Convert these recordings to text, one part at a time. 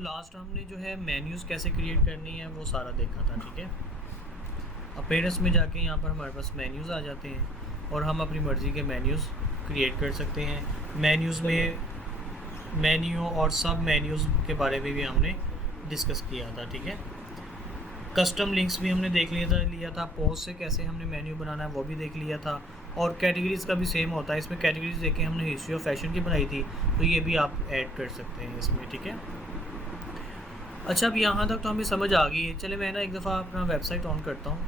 Last हमने जो है मेन्यूज़ कैसे क्रिएट करनी है वो सारा देखा था, ठीक है। अपेयरेंस में जाके यहाँ पर हमारे पास मेन्यूज़ आ जाते हैं और हम अपनी मर्ज़ी के मेन्यूज़ क्रिएट कर सकते हैं। मेन्यूज़ में मेन्यू और सब मेन्यूज़ के बारे में भी हमने डिस्कस किया था, ठीक है। कस्टम लिंक्स भी हमने देख लिया था। पोस्ट से कैसे हमने मेन्यू बनाना है वो भी देख लिया था। और कैटेगरीज़ का भी सेम होता है। इसमें कैटेगरीज़ देखे हमने हिस्ट्री ऑफ फैशन की बनाई थी, तो ये भी आप ऐड कर सकते हैं इसमें, ठीक है। अच्छा, अब यहाँ तक तो हमें समझ आ गई है। चले मैं ना एक दफ़ा अपना वेबसाइट ऑन करता हूँ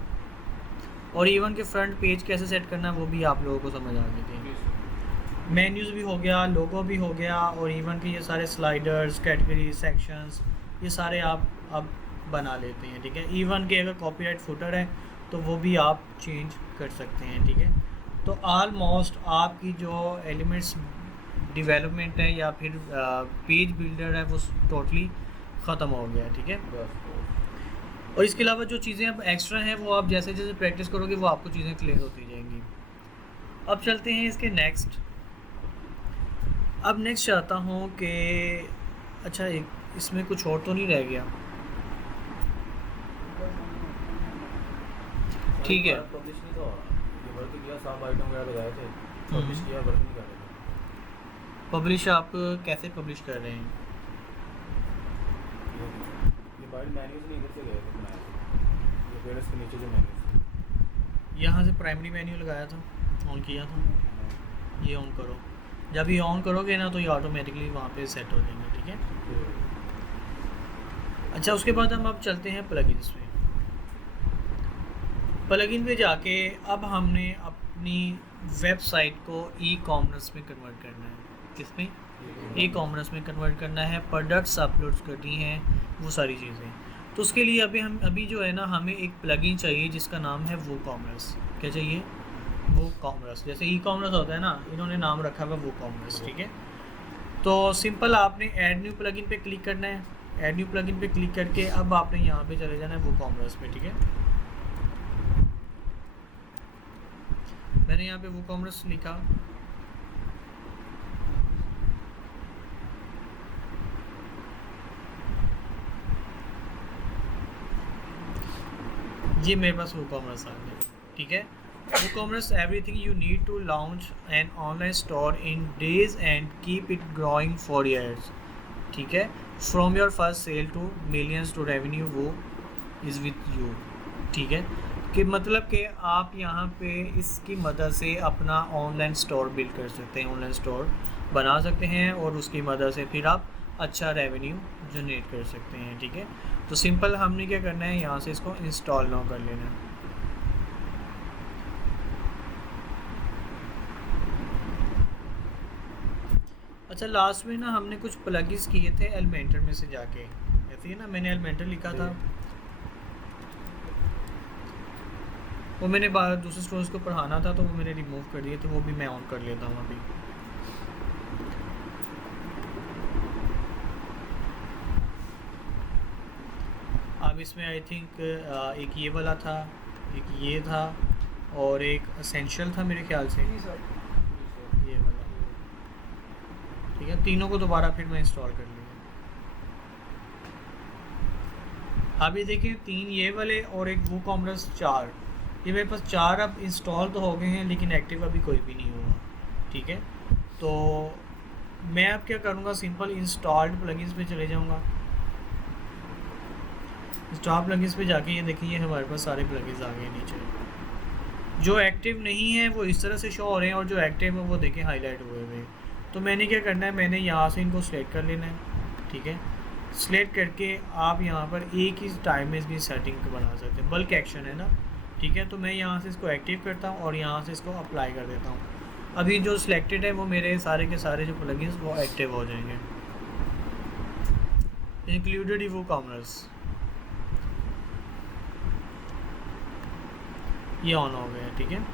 और इवन के फ्रंट पेज कैसे सेट करना है वो भी आप लोगों को समझ आ गई थी। मेन्यूज़ भी हो गया, लोगो भी हो गया, और इवन के ये सारे स्लाइडर्स, कैटेगरी, सेक्शंस, ये सारे आप अब बना लेते हैं, ठीक है। इवन के अगर कॉपीराइट फुटर है तो वो भी आप चेंज कर सकते हैं, ठीक है। तो ऑलमोस्ट आपकी जो एलिमेंट्स डेवलपमेंट है या फिर पेज बिल्डर है वो टोटली ख़त्म हो गया है, ठीक है। और इसके अलावा जो चीज़ें अब एक्स्ट्रा हैं वो आप जैसे जैसे प्रैक्टिस करोगे वो आपको चीज़ें क्लियर होती जाएंगी। अब चलते हैं इसके नेक्स्ट। अब नेक्स्ट चाहता हूँ कि अच्छा, एक इसमें कुछ और तो नहीं रह गया, ठीक है। पब्लिश नहीं तो ये वर्क किया, सब आइटम वगैरह लगाए थे, पब्लिश किया, वर्क नहीं कर रहे थे। पब्लिश आप कैसे पब्लिश कर रहे हैं? ये बाइट मेन्यूज नहीं इधर से गए थे बनाए थे, ये पेरेंट्स के नीचे जो मेन्यूज, यहाँ से प्राइमरी मेन्यू लगाया था, ऑन किया था, ये ऑन करो। जब ये ऑन करोगे ना तो ये ऑटोमेटिकली वहाँ पे सेट हो जाएंगे, ठीक है। अच्छा, उसके बाद हम अब चलते हैं प्लगइन्स पे। प्लगइन पे जाके अब हमने अपनी वेबसाइट को ई कॉमर्स में कन्वर्ट करना है। किसमें? ई कॉमर्स में कन्वर्ट करना है, प्रोडक्ट्स अपलोड करनी है, वो सारी चीज़ें। तो उसके लिए अभी जो है ना, हमें एक प्लगइन चाहिए जिसका नाम है वो कॉमर्स। क्या चाहिए? वो कॉमर्स। जैसे ई कॉमर्स होता है ना, इन्होंने नाम रखा हुआ वो कॉमर्स, ठीक है। तो सिंपल आपने ऐड न्यू प्लगइन पे क्लिक करना है। ऐड न्यू प्लगइन पे क्लिक करके अब आपने यहाँ पे चले जाना है वो कॉमर्स पे, ठीक है। मैंने यहाँ पे वो कॉमर्स लिखा, ये मेरे पास वो कॉमर्स आ गया, ठीक है। WooCommerce everything you need to launch an online store in days and keep it growing for years, ठीक है। From your first sale to millions to revenue, Woo is with you, ठीक है। कि मतलब कि आप यहाँ पे इसकी मदद से अपना ऑनलाइन स्टोर बिल्ड कर सकते हैं, ऑनलाइन स्टोर बना सकते हैं और उसकी मदद से फिर आप अच्छा रेवेन्यू जनरेट कर सकते हैं, ठीक है। तो सिंपल हमने क्या करना है, यहाँ से इसको इंस्टॉल ना कर लेना है। अच्छा, लास्ट में ना हमने कुछ प्लगइन्स किए थे एलिमेंटर में से जाके, ऐसे ही ना, मैंने एलिमेंटर लिखा था, वो मैंने दूसरे स्टोर्स को पढ़ाना था तो वो मैंने रिमूव कर दिए, तो वो भी मैं ऑन कर लेता हूँ अभी। अब इसमें आई थिंक एक ये वाला था, एक ये था और एक असेंशियल था मेरे ख्याल से, ये वाला, ठीक है। तीनों को दोबारा फिर मैं इंस्टॉल कर लिया। अभी देखिए 3 ये वाले और एक वो कॉमर्स 4, ये मेरे पास 4 अब इंस्टॉल तो हो गए हैं लेकिन एक्टिव अभी कोई भी नहीं हुआ, ठीक है। तो मैं अब क्या करूँगा, सिंपल इंस्टॉल्ड प्लगइन्स पे चले जाऊँगा। इंस्टॉल प्लगइन्स पे जाके ये देखिए हमारे पास सारे प्लगइन्स आ गए नीचे। जो एक्टिव नहीं है वो इस तरह से शो हो रहे हैं और जो एक्टिव है वो देखें हाईलाइट हुए हुए। तो मैंने क्या करना है, मैंने यहाँ से इनको सिलेक्ट कर लेना है, ठीक है। सिलेक्ट करके आप यहाँ पर एक ही टाइम में इसकी सेटिंग बना सकते हैं, बल्क एक्शन है ना, ठीक है। तो मैं यहाँ से इसको एक्टिव करता हूँ और यहाँ से इसको अप्लाई कर देता हूँ। अभी जो सिलेक्टेड है वो मेरे सारे के सारे जो प्लगइन्स वो एक्टिव हो जाएंगे, इंक्लूडेड वो कॉमर्स, ये ऑन हो गया, ठीक है।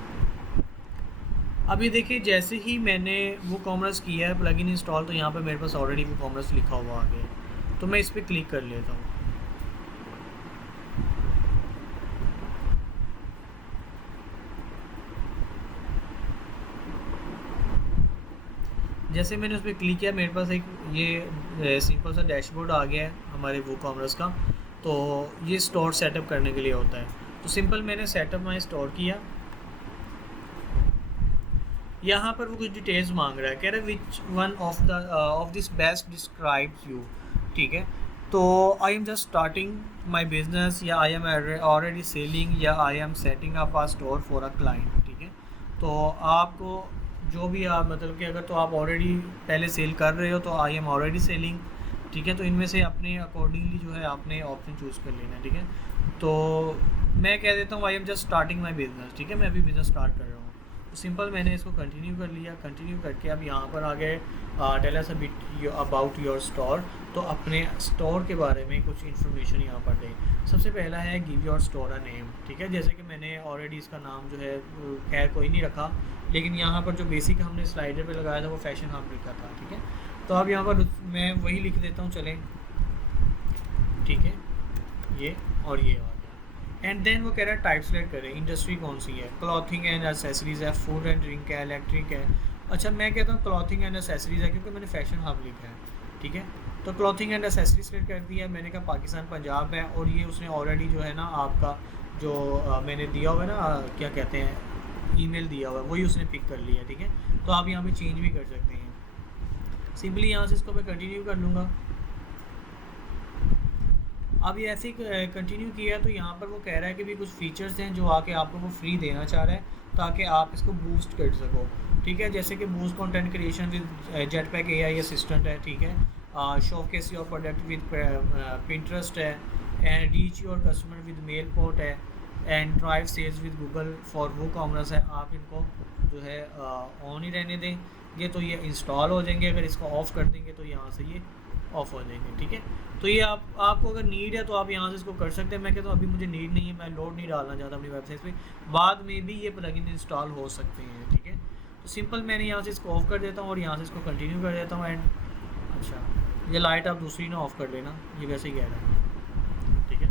अभी देखिए जैसे ही मैंने वो कॉमर्स किया है प्लगइन इंस्टॉल, तो यहाँ पर मेरे पास ऑलरेडी वो कॉमर्स लिखा हुआ आ गया, तो मैं इस पर क्लिक कर लेता हूँ। जैसे मैंने उस पर क्लिक किया मेरे पास एक ये सिंपल सा डैशबोर्ड आ गया है हमारे वूकॉमर्स का। तो ये स्टोर सेटअप करने के लिए होता है। तो सिंपल मैंने सेटअप माई स्टोर किया। यहाँ पर वो कुछ डिटेल्स मांग रहा है, कह रहा है which one of this best describes you. ठीक है, तो I am just starting my business, या आई एम ऑलरेडी सेलिंग, या I am setting up a store for a client. ठीक है, तो आपको जो भी आप मतलब कि अगर तो आप ऑलरेडी पहले सेल कर रहे हो तो आई एम ऑलरेडी सेलिंग। ठीक है, तो इनमें से अपने अकॉर्डिंगली जो है आपने ऑप्शन चूज़ कर लेना है। ठीक है, तो मैं कह देता हूँ I am just starting my business. ठीक है, मैं अभी बिज़नेस स्टार्ट कर रहा हूँ। तो सिंपल मैंने इसको कंटिन्यू कर लिया। कंटिन्यू करके अब यहाँ पर आ गए tell us a bit about your store. तो अपने स्टोर के बारे में कुछ इन्फॉर्मेशन यहाँ पर दें। सबसे पहला है give your store a name. ठीक है, जैसे कि मैंने ऑलरेडी इसका नाम जो है खैर कोई नहीं रखा, लेकिन यहाँ पर जो बेसिक हमने स्लाइडर पे लगाया था वो फैशन हब लिखा था। ठीक है, तो अब यहाँ पर मैं वही लिख देता हूँ, चलें। ठीक है, ये और ये और एंड देन वो कह रहा है टाइप सेलेक्ट करें, इंडस्ट्री कौन सी है, क्लॉथिंग एंड एसेसरीज़ है, फूड एंड ड्रिंक है, इलेक्ट्रिक है। अच्छा, मैं कहता हूँ क्लॉथिंग एंड एसेसरीज़ है क्योंकि मैंने फैशन हब लिखा है। ठीक है, तो क्लॉथिंग एंड एसेसरीज सेलेक्ट कर दिया। मैंने कहा पाकिस्तान पंजाब है, और ये उसने ऑलरेडी जो है ना आपका जो मैंने दिया हुआ है ना क्या कहते हैं ईमेल दिया हुआ है, वही उसने पिक कर लिया। ठीक है, तो आप यहाँ पे चेंज भी कर सकते हैं। सिंपली यहाँ से इसको मैं कंटिन्यू कर लूँगा। अब ये ऐसे ही कंटिन्यू किया तो यहाँ पर वो कह रहा है कि भी कुछ फीचर्स हैं जो आके आपको वो फ्री देना चाह रहा है ताकि आप इसको बूस्ट कर सको। ठीक है, जैसे कि boost content creation with Jetpack AI assistant है। ठीक है, showcase your product with Pinterest है, and reach your customer with MailPoet है, and drive sales with Google for WooCommerce है। आप इनको जो है ऑन ही रहने देंगे तो ये इंस्टॉल हो जाएंगे। अगर इसको ऑफ़ कर देंगे तो यहाँ से ये ऑफ हो जाएंगे। ठीक है, तो ये आपको अगर नीड है तो आप यहाँ से इसको कर सकते हैं। मैं कहता हूँ अभी मुझे नीड नहीं है, मैं लोड नहीं डालना चाहता अपनी वेबसाइट पे, बाद में भी ये प्लगइन इंस्टॉल हो सकते हैं। ठीक है, तो सिंपल मैंने यहाँ से इसको ऑफ़ कर देता हूँ और यहाँ से इसको कंटिन्यू कर देता हूँ। एंड अच्छा, ये लाइट आप दूसरी ना ऑफ़ कर लेना, ये वैसे ही कह रहा है। ठीक है,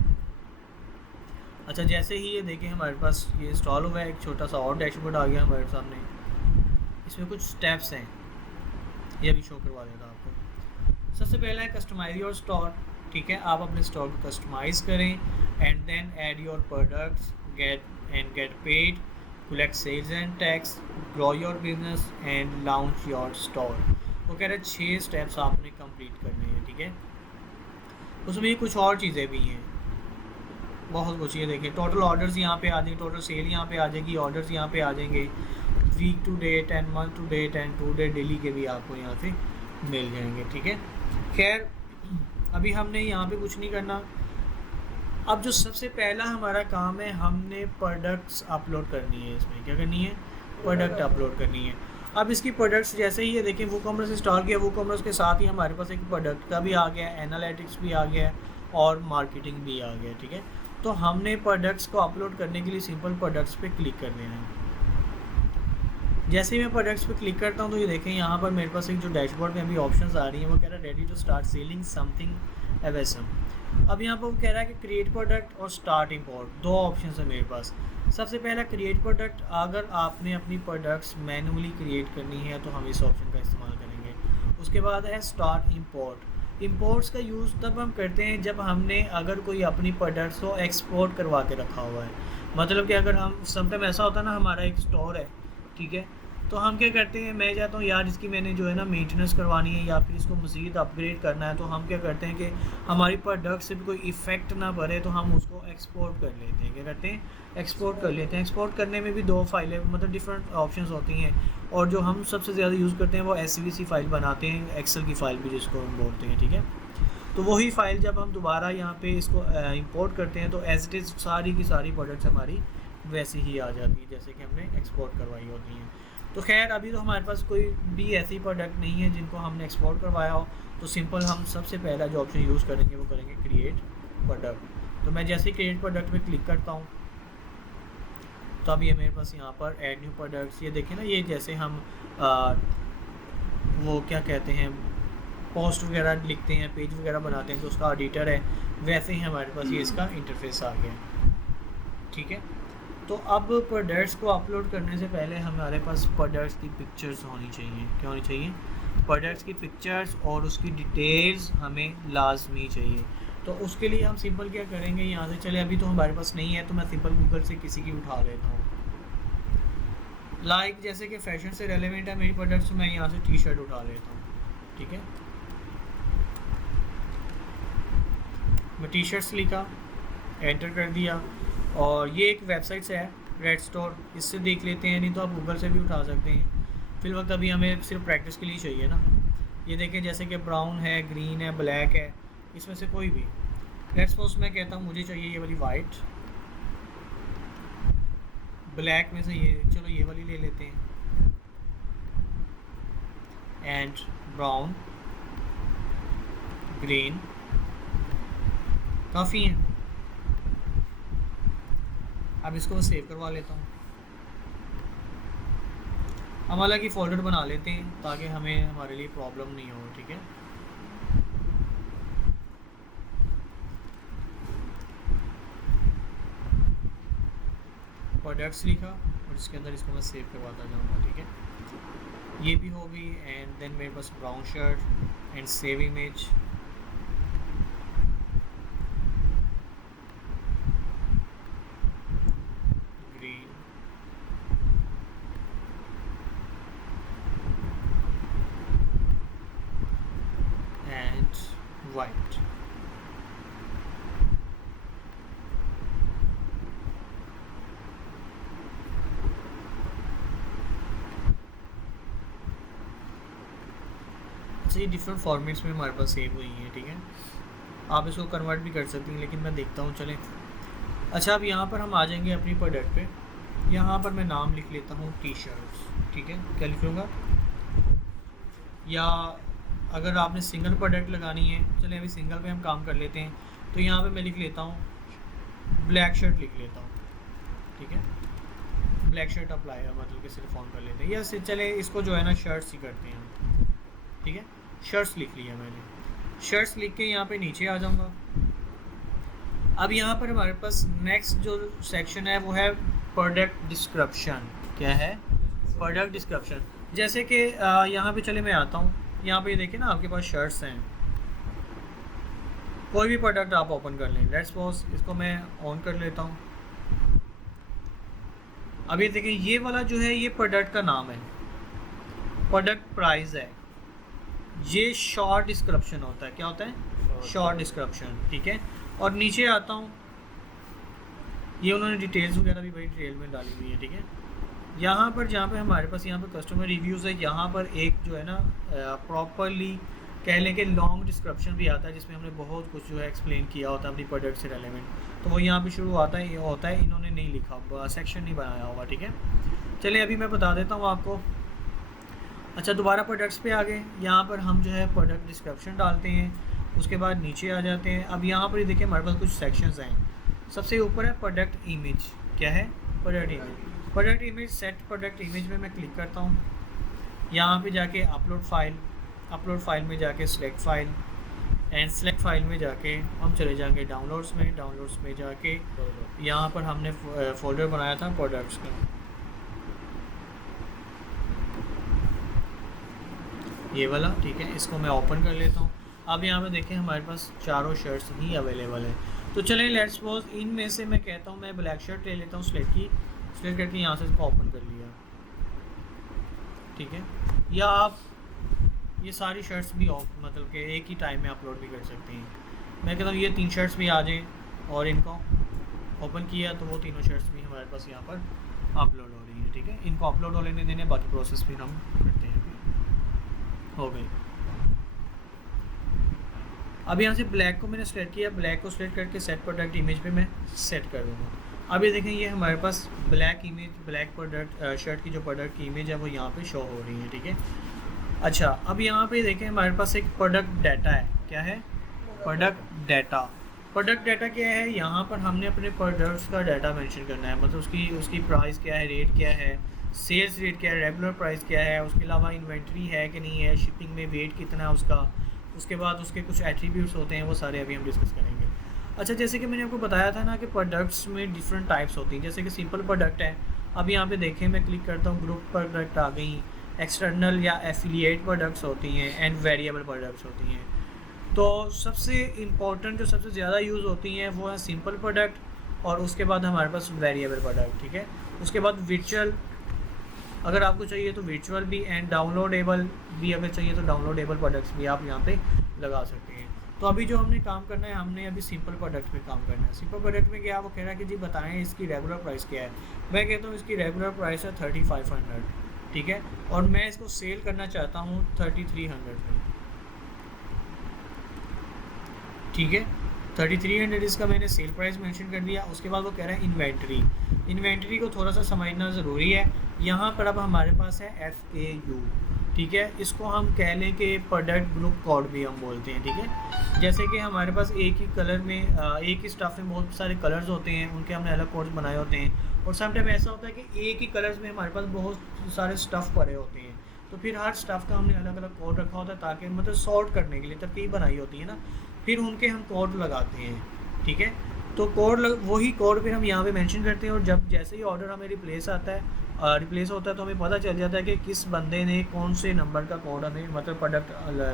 अच्छा, जैसे ही ये देखें हमारे पास ये इंस्टॉल हुआ है, एक छोटा सा और डैशबोर्ड आ गया हमारे सामने। इसमें कुछ स्टेप्स हैं, ये भी शो करवा देता आपको। सबसे पहला है कस्टमाइज योर स्टोर। ठीक है, आप अपने स्टोर को कस्टमाइज़ करें, and then add your products, get paid, collect sales and tax, grow your business and launch your store. वो कह रहे हैं 6 स्टेप्स आपने कंप्लीट करने हैं। ठीक है, उसमें कुछ और चीज़ें भी हैं, बहुत कुछ। ये देखिए टोटल ऑर्डर्स यहाँ पे आ जाएंगे, टोटल सेल यहाँ पे आ जाएगी, ऑर्डर्स यहाँ पे आ जाएंगे, week to date and month to date and today daily के भी आपको यहाँ से मिल जाएंगे। ठीक है, खैर अभी हमने यहाँ पे कुछ नहीं करना। अब जो सबसे पहला हमारा काम है, हमने प्रोडक्ट्स अपलोड करनी है। इसमें क्या करनी है, प्रोडक्ट अपलोड करनी है। अब इसकी प्रोडक्ट्स जैसे ही ये देखें वूकॉमर्स इंस्टॉल किया, वूकॉमर्स के साथ ही हमारे पास एक प्रोडक्ट का भी आ गया, एनालिटिक्स भी आ गया और मार्केटिंग भी आ गया। ठीक है, तो हमने प्रोडक्ट्स को अपलोड करने के लिए सिंपल प्रोडक्ट्स पे क्लिक कर देना है। जैसे ही मैं प्रोडक्ट्स पे क्लिक करता हूँ तो ये देखें यहाँ पर मेरे पास एक जो डैशबोर्ड में अभी ऑप्शंस आ रही हैं, वो कह रहा है ready to start selling something awesome. अब यहाँ पर वो कह रहा है कि क्रिएट प्रोडक्ट और स्टार्ट इंपोर्ट, 2 ऑप्शन है मेरे पास। सबसे पहला क्रिएट प्रोडक्ट, अगर आपने अपनी प्रोडक्ट्स मैनुअली क्रिएट करनी है तो हम इस ऑप्शन का इस्तेमाल करेंगे। उसके बाद है स्टार्ट इंपोर्ट। इंपोर्ट्स का यूज़ तब हम करते हैं जब हमने अगर कोई अपनी प्रोडक्ट्स को एक्सपोर्ट करवा के रखा हुआ है। मतलब कि अगर हम समटाइम ऐसा होता है ना, हमारा एक स्टोर है, ठीक है, तो हम क्या करते हैं, मैं चाहता हूँ यार इसकी मैंने जो है ना मेंटेनेंस करवानी है या फिर इसको मज़ीद अपग्रेड करना है, तो हम क्या करते हैं कि हमारी प्रोडक्ट से भी कोई इफ़ेक्ट ना पड़े तो हम उसको एक्सपोर्ट कर लेते हैं। क्या करते हैं, एक्सपोर्ट कर लेते हैं। एक्सपोर्ट करने में भी 2 फाइलें मतलब डिफरेंट ऑप्शंस होती हैं, और जो हम सबसे ज़्यादा यूज़ करते हैं वो SVC फ़ाइल बनाते हैं, एक्सेल की फ़ाइल भी जिसको हम बोलते हैं। ठीक है, तो वही फ़ाइल जब हम दोबारा यहाँ पे इसको इंपोर्ट करते हैं तो एज इट इज़ सारी की सारी प्रोडक्ट्स हमारी वैसी ही आ जाती है जैसे कि हमने एक्सपोर्ट करवाई होती हैं। तो खैर अभी तो हमारे पास कोई भी ऐसी प्रोडक्ट नहीं है जिनको हमने एक्सपोर्ट करवाया हो, तो सिंपल हम सबसे पहला जो ऑप्शन यूज़ करेंगे वो करेंगे क्रिएट प्रोडक्ट। तो मैं जैसे क्रिएट प्रोडक्ट पे क्लिक करता हूँ तो अब ये मेरे पास यहाँ पर ऐड न्यू प्रोडक्ट्स, ये देखें ना, ये जैसे हम वो क्या कहते हैं पोस्ट वगैरह लिखते हैं, पेज वगैरह बनाते हैं, तो उसका एडिटर है, वैसे ही हमारे पास ये इसका इंटरफेस आ गया। ठीक है, तो अब प्रोडक्ट्स को अपलोड करने से पहले हमारे पास प्रोडक्ट्स की पिक्चर्स होनी चाहिए। क्या होनी चाहिए, प्रोडक्ट्स की पिक्चर्स और उसकी डिटेल्स हमें लाजमी चाहिए। तो उसके लिए हम सिंपल क्या करेंगे, यहाँ से चले अभी तो हमारे पास नहीं है तो मैं सिंपल गूगल से किसी की उठा लेता हूँ। लाइक जैसे कि फैशन से रेलेवेंट है मेरी प्रोडक्ट्स, मैं यहाँ से टी शर्ट उठा लेता हूँ, ठीक है। मैं टी शर्ट्स लिखा, एंटर कर दिया, और ये एक वेबसाइट से है रेड स्टोर, इससे देख लेते हैं, नहीं तो आप गूगल से भी उठा सकते हैं। फिलवक्त अभी हमें सिर्फ प्रैक्टिस के लिए चाहिए ना। ये देखें जैसे कि ब्राउन है, ग्रीन है, ब्लैक है, इसमें से कोई भी। लेट्स सपोज मैं कहता हूँ मुझे चाहिए ये वाली वाइट, ब्लैक में से ये, चलो ये वाली ले लेते हैं, एंड ब्राउन, ग्रीन, काफ़ी हैं। अब इसको सेव करवा लेता हूँ। हम अलग ही फोल्डर बना लेते हैं ताकि हमें हमारे लिए प्रॉब्लम नहीं हो, ठीक है। प्रोडक्ट्स लिखा और इसके अंदर इसको मैं सेव करवाता जाऊँगा, ठीक है। ये भी हो गई, एंड देन मेरे पास brown shirt and save image, green, and white. ये डिफरेंट फॉर्मेट्स में हमारे पास सेव हुई है, ठीक है। आप इसको कन्वर्ट भी कर सकती हैं, लेकिन मैं देखता हूँ, चलें। अच्छा, अब यहाँ पर हम आ जाएंगे अपनी प्रोडक्ट पे। यहाँ पर मैं नाम लिख लेता हूँ टी शर्ट्स, ठीक है। क्या लिखूँगा, या अगर आपने सिंगल प्रोडक्ट लगानी है, चलें अभी सिंगल पे हम काम कर लेते हैं, तो यहाँ पे मैं लिख लेता हूँ ब्लैक शर्ट लिख लेता हूँ, ठीक है। ब्लैक शर्ट अप्लाई, मतलब कि सिर्फ ऑन कर लेते हैं, या चले इसको जो है ना शर्ट्स ही करते हैं, ठीक है। शर्ट्स लिख लिया मैंने। शर्ट्स लिख के यहाँ पे नीचे आ जाऊँगा। अब यहाँ पर हमारे पास नेक्स्ट जो सेक्शन है वो है प्रोडक्ट डिस्क्रिप्शन। क्या है? Product description. जैसे कि यहाँ पे चले मैं आता हूँ, यहाँ पे देखिए ना आपके पास शर्ट्स हैं, कोई भी प्रोडक्ट आप ओपन कर लें। लेट्स सपोज इसको मैं ऑन कर लेता हूँ। अभी देखिए ये वाला जो है ये प्रोडक्ट का नाम है, प्रोडक्ट प्राइस है, ये शॉर्ट डिस्क्रिप्शन होता है। क्या होता है? शॉर्ट डिस्क्रिप्शन, ठीक है। और नीचे आता हूँ, ये उन्होंने डिटेल्स वगैरह भी भाई डिटेल में डाली हुई है, ठीक है। यहाँ पर जहाँ पे हमारे पास यहाँ पर कस्टमर रिव्यूज़ है, यहाँ पर एक जो है ना प्रॉपरली कह लें कि लॉन्ग डिस्क्रिप्शन भी आता है, जिसमें हमने बहुत कुछ जो है एक्सप्लेन किया होता है अपनी प्रोडक्ट से रेलेवेंट, तो वो यहाँ पे शुरू आता है। ये होता है इन्होंने नहीं लिखा, सेक्शन नहीं बनाया होगा, ठीक है। चलिए अभी मैं बता देता हूँ आपको। अच्छा, दोबारा प्रोडक्ट्स पे आ गए। यहाँ पर हम जो है प्रोडक्ट डिस्क्रिप्शन डालते हैं, उसके बाद नीचे आ जाते हैं। अब यहाँ पर देखिए हमारे पास कुछ सेक्शंस हैं। सबसे ऊपर है प्रोडक्ट इमेज। क्या है? Product image. Product image, set product image में मैं क्लिक करता हूँ। यहाँ पे जाके अपलोड फाइल में जाके select file, and select file में जाके हम चले जाएंगे डाउनलोड्स में जाके यहाँ पर हमने फोल्डर बनाया था प्रोडक्ट्स का, ये वाला, ठीक है। इसको मैं ओपन कर लेता हूँ। अब यहाँ पे देखें हमारे पास चारों शर्ट्स ही अवेलेबल है। तो चलें लेट्स सपोज इनमें से मैं कहता हूँ मैं ब्लैक शर्ट ले लेता हूँ, सिलेक्ट करके यहाँ से इसको ओपन कर लिया, ठीक है। या आप ये सारी शर्ट्स भी मतलब कि एक ही टाइम में अपलोड भी कर सकते हैं। मैं कहता हूँ ये 3 शर्ट्स भी आ जाएँ और इनको ओपन किया तो वो तीनों शर्ट्स भी हमारे पास यहाँ पर अपलोड हो रही है, ठीक है। इनको अपलोड होने देने, बाकी प्रोसेस फिर हम करते हैं। हो गई। अब यहाँ से ब्लैक को मैंने सेलेक्ट किया, ब्लैक को सेलेक्ट करके सेट प्रोडक्ट इमेज पे मैं सेट कर दूँगा। अब ये देखें ये हमारे पास black image, black product shirt की जो प्रोडक्ट की इमेज है वो यहाँ पे शो हो रही है, ठीक है। अच्छा, अब यहाँ पे देखें हमारे पास एक प्रोडक्ट डाटा है। क्या है? Product data. प्रोडक्ट डाटा क्या है? यहाँ पर हमने अपने प्रोडक्ट्स का डाटा मेंशन करना है, मतलब उसकी प्राइस क्या है, रेट क्या है, सेल्स रेट क्या है, रेगुलर प्राइस क्या है, उसके अलावा इन्वेंट्री है कि नहीं है, शिपिंग में वेट कितना है उसका, उसके बाद उसके कुछ एट्रीब्यूट्स होते हैं, वो सारे अभी हम डिस्कस करेंगे। अच्छा, जैसे कि मैंने आपको बताया था ना कि प्रोडक्ट्स में डिफरेंट टाइप्स होती हैं। जैसे कि सिंपल प्रोडक्ट है, अब यहाँ पे देखें मैं क्लिक करता हूँ, ग्रुप प्रोडक्ट आ गई, एक्सटर्नल या एफिलिएट प्रोडक्ट्स होती हैं एंड वेरिएबल प्रोडक्ट्स होती हैं। तो सबसे इम्पॉर्टेंट जो सबसे ज़्यादा यूज़ होती हैं वो है सिंपल प्रोडक्ट और उसके बाद हमारे पास वेरिएबल प्रोडक्ट, ठीक है। उसके बाद वर्चुअल, अगर आपको चाहिए तो वर्चुअल भी, एंड डाउनलोडेबल भी अगर चाहिए तो डाउनलोडेबल प्रोडक्ट्स भी आप यहाँ पे लगा सकते हैं। तो अभी जो हमने काम करना है, हमने अभी सिंपल प्रोडक्ट पे काम करना है। सिंपल प्रोडक्ट में क्या, वो कह रहा है कि जी बताएं इसकी रेगुलर प्राइस क्या है। मैं कहता हूँ इसकी रेगुलर प्राइस है 3500, ठीक है, और मैं इसको सेल करना चाहता हूँ 3300 में, ठीक है। 3300 इसका मैंने सेल प्राइस मेंशन कर दिया। उसके बाद वो कह रहा है इन्वेंट्री। इन्वेंट्री को थोड़ा सा समझना ज़रूरी है। यहाँ पर अब हमारे पास है FAU, ठीक है। इसको हम कह लें कि प्रोडक्ट ग्रुप कोड भी हम बोलते हैं, ठीक है। जैसे कि हमारे पास एक ही कलर में एक ही स्टफ़ में बहुत सारे कलर्स होते हैं, उनके हमने अलग कोड्स बनाए होते हैं। और समटाइम ऐसा होता है कि एक ही कलर्स में हमारे पास बहुत सारे स्टफ़ पड़े होते हैं, तो फिर हर स्टफ़ का हमने अलग अलग कोड रखा होता है ताकि मतलब सॉर्ट करने के लिए तरतीब बनाई होती है ना, फिर उनके हम कोड लगाते हैं, ठीक है। तो वही कोड फिर हम यहाँ पे मेंशन करते हैं, और जब जैसे ही ऑर्डर हमें रिप्लेस होता है तो हमें पता चल जाता है कि किस बंदे ने कौन से नंबर का कोड हमें मतलब प्रोडक्ट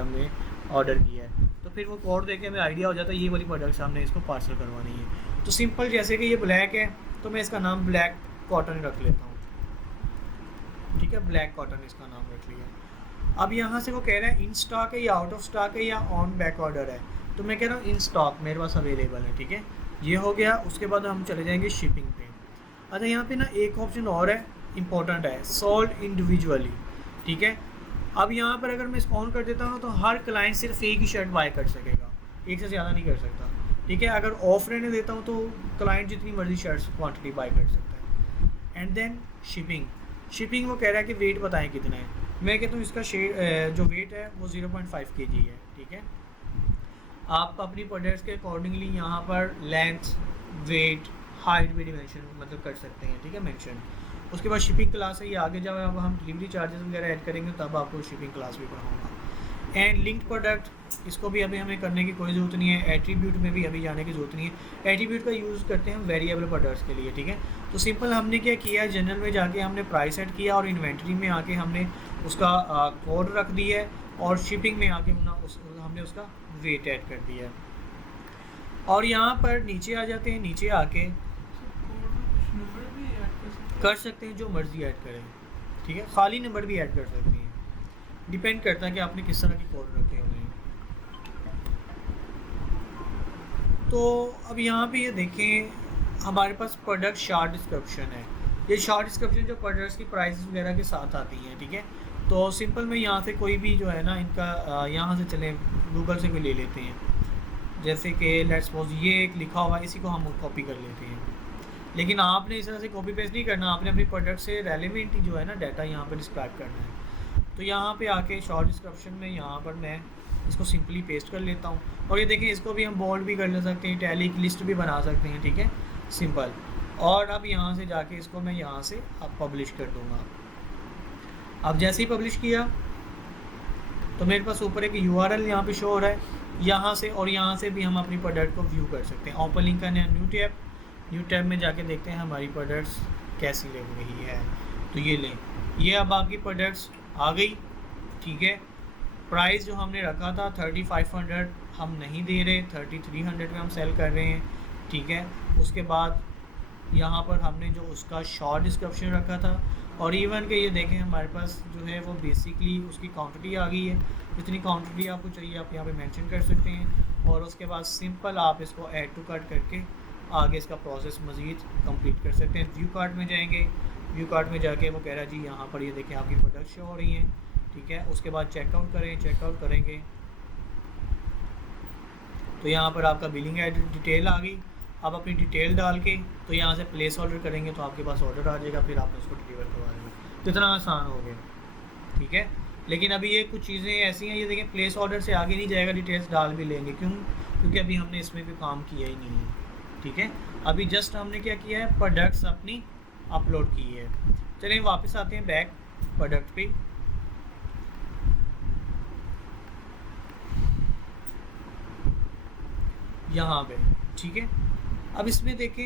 में ऑर्डर किया है। तो फिर वो कोड देके हमें आइडिया हो जाता है ये वाली प्रोडक्ट्स हमने इसको पार्सल करवानी है। तो सिंपल, जैसे कि ये ब्लैक है तो मैं इसका नाम ब्लैक कॉटन रख लेता हूँ, ठीक है, ब्लैक कॉटन इसका नाम रख लिया। अब यहाँ से वो कह रहा है इन स्टॉक है या आउट ऑफ स्टॉक है या ऑन बैक ऑर्डर है, तो मैं कह रहा हूँ इन स्टॉक, मेरे पास अवेलेबल है, ठीक है, ये हो गया। उसके बाद हम चले जाएंगे शिपिंग पे। अच्छा, यहाँ पे ना एक ऑप्शन और है, इंपॉर्टेंट है, सोल्ड इंडिविजुअली, ठीक है। अब यहाँ पर अगर मैं इसको ऑन कर देता हूँ तो हर क्लाइंट सिर्फ एक ही शर्ट बाय कर सकेगा, एक से ज़्यादा नहीं कर सकता, ठीक है। अगर ऑफ रहने देता हूँ तो क्लाइंट जितनी मर्जी शर्ट्स क्वांटिटी बाय कर सकता है। एंड देन शिपिंग वो कह रहा है कि वेट बताएं कितना है। मैं कहता हूँ इसका जो वेट है वो 0.5 kg है, ठीक है। आप अपनी प्रोडक्ट्स के अकॉर्डिंगली यहाँ पर लेंथ, वेट, हाइट भी डिमेंशन मतलब कर सकते हैं, ठीक है, मेंशन। उसके बाद शिपिंग क्लास है, ये आगे जब अब हम डिलीवरी चार्जेस वगैरह ऐड करेंगे तब आपको शिपिंग क्लास भी पढ़ाऊँगा। एंड लिंक्ड प्रोडक्ट, इसको भी अभी हमें करने की कोई ज़रूरत नहीं है। एट्रीब्यूट में भी अभी जाने की ज़रूरत नहीं है। एट्रीब्यूट का यूज़ करते हैं हम वेरिएबल प्रोडक्ट्स के लिए, ठीक है। तो सिंपल हमने क्या किया, जनरल में जाके हमने प्राइस सेट किया और इन्वेंट्री में आके हमने उसका कोड रख दिया है, और शिपिंग में आके हमने उसका वेट ऐड कर दिया है। और यहाँ पर नीचे आ जाते हैं, नीचे आके कर सकते हैं जो मर्ज़ी ऐड करें, ठीक है, खाली नंबर भी ऐड कर सकते हैं, डिपेंड करता है कि आपने किस तरह की कोड रखे हुए हैं। तो अब यहाँ पे ये देखें, हमारे पास प्रोडक्ट शार्ट डिस्क्रिप्शन है। ये शार्ट डिस्क्रिप्शन जो प्रोडक्ट्स की प्राइस वगैरह के साथ आती हैं, ठीक है। तो सिंपल में यहाँ से कोई भी जो है ना इनका यहाँ से चले गूगल से भी ले लेते हैं। जैसे कि लेट्स सपोज ये एक लिखा हुआ है, इसी को हम कॉपी कर लेते हैं। लेकिन आपने इस तरह से कॉपी पेस्ट नहीं करना, आपने अपनी प्रोडक्ट से रेलेवेंट जो है ना डाटा यहाँ पर डिस्क्राइब करना है। तो यहाँ पे आके शॉर्ट डिस्क्रिप्शन में यहाँ पर मैं इसको सिंपली पेस्ट कर लेता हूँ, और ये देखें इसको भी हम बोल्ड भी कर ले सकते हैं, टैलिक लिस्ट भी बना सकते हैं, ठीक है, सिंपल। और अब यहाँ से जाके इसको मैं यहाँ से अब पब्लिश कर दूँगा। अब जैसे ही पब्लिश किया तो मेरे पास ऊपर एक URL यहाँ पे शो हो रहा है, यहाँ से और यहाँ से भी हम अपनी प्रोडक्ट को व्यू कर सकते हैं। ओपन लिंक करना है न्यू टैब में जाके देखते हैं हमारी प्रोडक्ट्स कैसी लग रही है। तो ये लें, ये अब आपकी प्रोडक्ट्स आ गई, ठीक है। प्राइस जो हमने रखा था 3500 हम नहीं दे रहे, 3300 में हम सेल कर रहे हैं, ठीक है। उसके बाद यहाँ पर हमने जो उसका शॉर्ट डिस्क्रिप्शन रखा था, और इवन के ये देखें हमारे पास जो है वो बेसिकली उसकी क्वांटिटी आ गई है। जितनी क्वांटिटी आपको चाहिए आप यहाँ पे मेंशन कर सकते हैं, और उसके बाद सिंपल आप इसको ऐड टू कार्ट करके आगे इसका प्रोसेस मज़ीद कंप्लीट कर सकते हैं। व्यू कार्ट में जाएंगे, व्यू कार्ट में जाके वो कह रहा है जी यहाँ पर ये देखें आपकी प्रोडक्ट शो हो रही हैं, ठीक है। उसके बाद चेकआउट करें, चेकआउट करेंगे तो यहाँ पर आपका बिलिंग डिटेल आ गई। आप अपनी डिटेल डाल के तो यहाँ से प्लेस ऑर्डर करेंगे तो आपके पास ऑर्डर आ जाएगा, फिर आपने उसको डिलीवर करवा देंगे। तो इतना आसान हो गया, ठीक है। लेकिन अभी ये कुछ चीज़ें ऐसी हैं, ये देखें प्लेस ऑर्डर से आगे नहीं जाएगा, डिटेल्स डाल भी लेंगे, क्योंकि अभी हमने इसमें भी काम किया ही नहीं है, ठीक है। अभी जस्ट हमने क्या किया है, प्रोडक्ट्स अपनी अपलोड की है। चलिए वापस आते हैं बैक प्रोडक्ट पे। यहाँ पे, ठीक है। अब इसमें देखें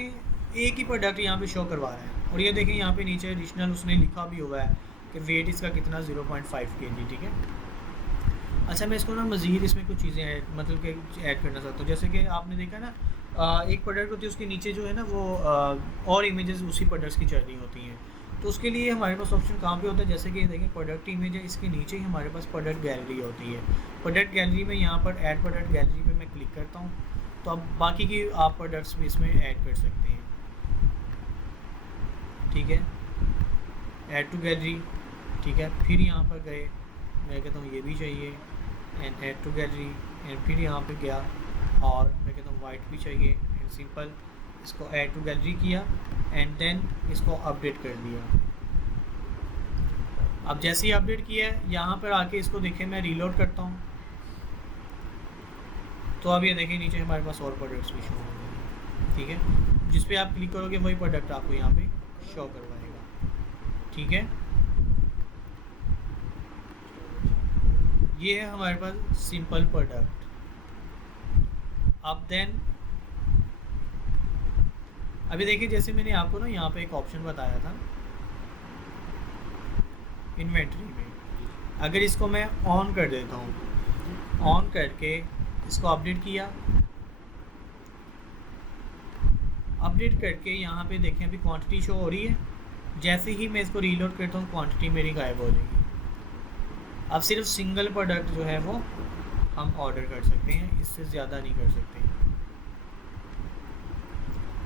एक ही प्रोडक्ट यहाँ पे शो करवा रहा है, और ये देखें यहाँ पे नीचे एडिशनल उसने लिखा भी हुआ है कि वेट इसका कितना 0.5 kg, ठीक है। अच्छा, मैं इसको ना मज़ीद इसमें कुछ चीज़ें मतलब कि ऐड करना चाहता हूँ। जैसे कि आपने देखा ना एक प्रोडक्ट होती है, उसके नीचे जो है ना वो और इमेजेस उसी प्रोडक्ट्स की चल रही होती हैं। तो उसके लिए हमारे पास ऑप्शन कहाँ पे होता है, जैसे कि देखें प्रोडक्ट इमेज है, इसके नीचे ही हमारे पास प्रोडक्ट गैलरी होती है। प्रोडक्ट गैलरी में यहाँ पर ऐड प्रोडक्ट गैलरी पे मैं क्लिक करता हूँ, तो अब बाकी की आप प्रोडक्ट्स भी इसमें ऐड कर सकते हैं, ठीक है। ऐड टू गैलरी, ठीक है। फिर यहाँ पर गए, मैं कहता हूँ ये भी चाहिए, and add to gallery, and फिर यहाँ पे गया और मैं कहता हूँ वाइट भी चाहिए, एंड सिंपल इसको ऐड टू गैलरी किया एंड देन इसको अपडेट कर दिया। अब जैसे ही अपडेट किया है, यहाँ पर आके इसको देखें, मैं रीलोड करता हूँ, तो अब ये देखें नीचे हमारे पास और प्रोडक्ट्स भी शो हो गए, ठीक है। जिस पे आप क्लिक करोगे वही प्रोडक्ट आपको यहाँ पे शो करवाएगा, ठीक है। ये है हमारे पास सिंपल प्रोडक्ट। अब देन अभी देखिए, जैसे मैंने आपको ना यहाँ पे एक ऑप्शन बताया था इन्वेंटरी में, अगर इसको मैं ऑन कर देता हूँ, ऑन करके इसको अपडेट किया, अपडेट करके यहाँ पे देखें अभी क्वांटिटी शो हो रही है। जैसे ही मैं इसको रीलोड करता हूँ क्वांटिटी मेरी गायब हो जाएगी। अब सिर्फ सिंगल प्रोडक्ट जो है वो हम ऑर्डर कर सकते हैं, इससे ज़्यादा नहीं कर सकते।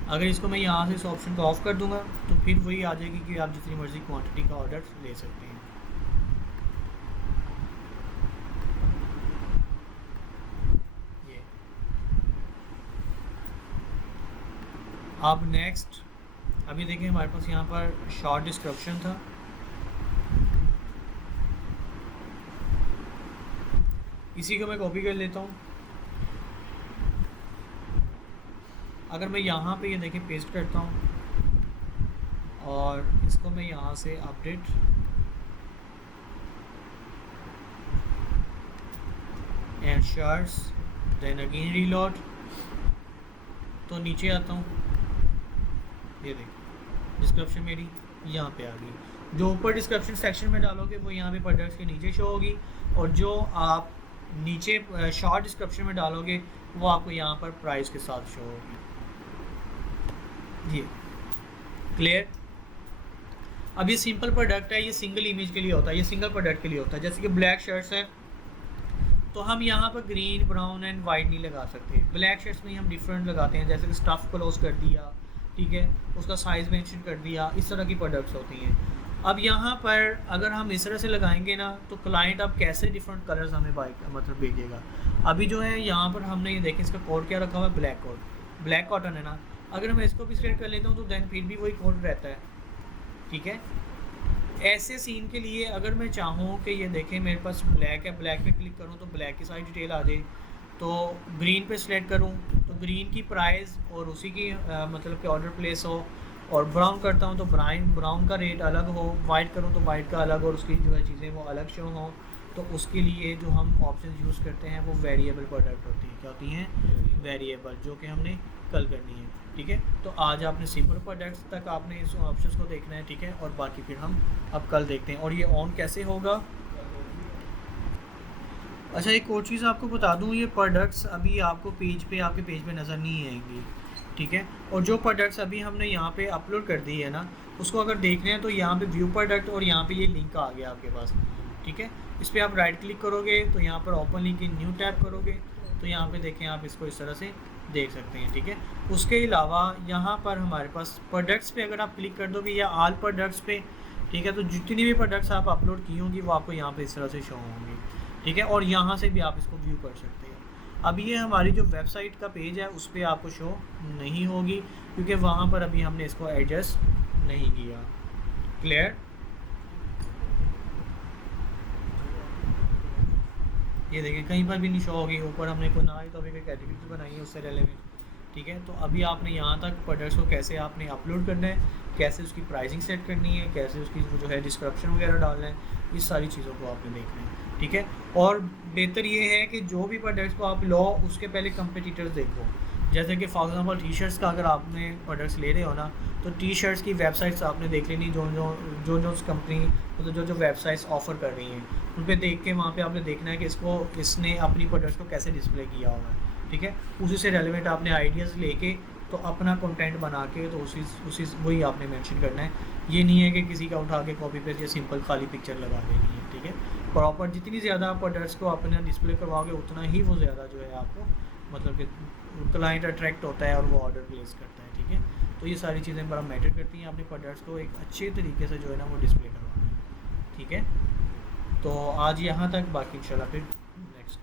अगर इसको मैं यहाँ से इस ऑप्शन को ऑफ़ कर दूंगा तो फिर वही आ जाएगी कि आप जितनी मर्ज़ी क्वांटिटी का ऑर्डर ले सकते हैं। ये अब नेक्स्ट अभी देखिए हमारे पास यहाँ पर शॉर्ट डिस्क्रिप्शन था, इसी को मैं कॉपी कर लेता हूँ। अगर मैं यहाँ पे ये देखिए पेस्ट करता हूँ और इसको मैं यहाँ से update and shirts, then again reload, तो नीचे आता हूँ, ये देखिए डिस्क्रिप्शन मेरी यहाँ पे आ गई। जो ऊपर डिस्क्रिप्शन सेक्शन में डालोगे वो यहाँ पे प्रोडक्ट्स के नीचे शो होगी, और जो आप नीचे शॉर्ट डिस्क्रिप्शन में डालोगे वो आपको यहाँ पर प्राइस के साथ शो होगी। ये क्लियर। अब ये सिंपल प्रोडक्ट है, ये सिंगल इमेज के लिए होता है, ये सिंगल प्रोडक्ट के लिए होता है। जैसे कि ब्लैक शर्ट्स है तो हम यहाँ पर ग्रीन, ब्राउन एंड वाइट नहीं लगा सकते। ब्लैक शर्ट्स में हम डिफरेंट लगाते हैं, जैसे कि स्टफ़ क्लोज कर दिया, ठीक है, उसका साइज़ मेंशन कर दिया, इस तरह की प्रोडक्ट्स होती हैं। अब यहाँ पर अगर हम इस तरह से लगाएंगे ना तो क्लाइंट अब कैसे डिफरेंट कलर्स हमें मतलब भेजेगा। अभी जो है यहाँ पर हमने ये देखें, इसका कोड क्या रखा हुआ है, ब्लैक कोड, ब्लैक कॉटन है ना। अगर मैं इसको भी सिलेक्ट कर लेता हूँ तो देन फिर भी वही कोड रहता है, ठीक है। ऐसे सीन के लिए अगर मैं चाहूँ कि ये देखें मेरे पास ब्लैक है, ब्लैक पे क्लिक करूँ तो ब्लैक की सारी डिटेल आ जाए, तो ग्रीन पे सिलेक्ट करूँ तो ग्रीन की प्राइस और उसी की मतलब कि ऑर्डर प्लेस हो, और ब्राउन करता हूँ तो ब्राउन का रेट अलग हो, वाइट करूँ तो वाइट का अलग और उसकी जो है चीज़ें वो अलग शो हों। तो उसके लिए जो हम ऑप्शन यूज़ करते हैं वो वेरिएबल प्रोडक्ट होती है। क्या होती हैं? वेरिएबल, जो कि हमने कल करनी है, ठीक है। तो आज आपने सिंपल प्रोडक्ट्स तक आपने इस ऑप्शंस को देखना है, ठीक है, और बाकी फिर हम अब कल देखते हैं। और ये ऑन कैसे होगा। अच्छा, एक और चीज़ आपको बता दूं, ये प्रोडक्ट्स अभी आपको आपके पेज पे नज़र नहीं आएंगी, ठीक है। और जो प्रोडक्ट्स अभी हमने यहाँ पे अपलोड कर दी है ना, उसको अगर देखने हैं तो यहाँ पे व्यू प्रोडक्ट और यहाँ पे ये लिंक आ गया आपके पास, ठीक है। इस पर आप राइट क्लिक करोगे तो यहाँ पर open link in new tap करोगे तो यहाँ पे देखें आप इसको इस तरह से देख सकते हैं, ठीक है। उसके अलावा यहाँ पर हमारे पास प्रोडक्ट्स पे अगर आप क्लिक कर दोगे या ऑल प्रोडक्ट्स पे, ठीक है, तो जितनी भी प्रोडक्ट्स आप अपलोड की होंगी वो आपको यहाँ पे इस तरह से शो होंगी, ठीक है। और यहाँ से भी आप इसको व्यू कर सकते हैं। अब ये हमारी जो वेबसाइट का पेज है उस पर आपको शो नहीं होगी क्योंकि वहाँ पर अभी हमने इसको एडजस्ट नहीं किया। क्लियर। ये देखिए कहीं पर भी नहीं शो होगी। ऊपर हमने को ना ही तो अभी कोई कैटेगरी बनाई है उससे रेलेवेंट, ठीक है। तो अभी आपने यहाँ तक प्रोडक्ट्स को कैसे आपने अपलोड करना है, कैसे उसकी प्राइसिंग सेट करनी है, कैसे उसकी जो है डिस्क्रिप्शन वगैरह डालना है, इस सारी चीज़ों को आपने देखना है, ठीक है। और बेहतर ये है कि जो भी प्रोडक्ट्स को आप लो उसके पहले कंपटीटर्स देखो, जैसे कि फॉर एग्जांपल टी शर्ट्स का अगर आपने प्रोडक्ट्स ले रहे हो ना, तो टी शर्ट्स की वेबसाइट्स आपने देख लेनी, जो कंपनी मतलब जो वेबसाइट्स ऑफ़र कर रही हैं उन पे देख के वहाँ पे आपने देखना है कि इसने अपनी प्रोडक्ट्स को कैसे डिस्प्ले किया हुआ है, ठीक है। उसी से रेलेवेंट आपने आइडियाज़ लेके तो अपना कंटेंट बना के तो उसी वही आपने मेंशन करना है। ये नहीं है कि किसी का उठा के कॉपी पेस्ट या सिंपल खाली पिक्चर लगा देनी है, ठीक है। प्रॉपर जितनी ज़्यादा आप प्रोडक्ट्स को अपने डिस्प्ले करवाओगे उतना ही वो ज़्यादा जो है आपको मतलब कि क्लाइंट अट्रैक्ट होता है और वो ऑर्डर प्लेस करता है, ठीक है। तो ये सारी चीज़ें बड़ा मैटर करती हैं, अपने प्रोडक्ट्स को एक अच्छे तरीके से जो है ना वो डिस्प्ले करवाना है, ठीक है। तो आज यहाँ तक, बाकी इंशाल्लाह फिर नेक्स्ट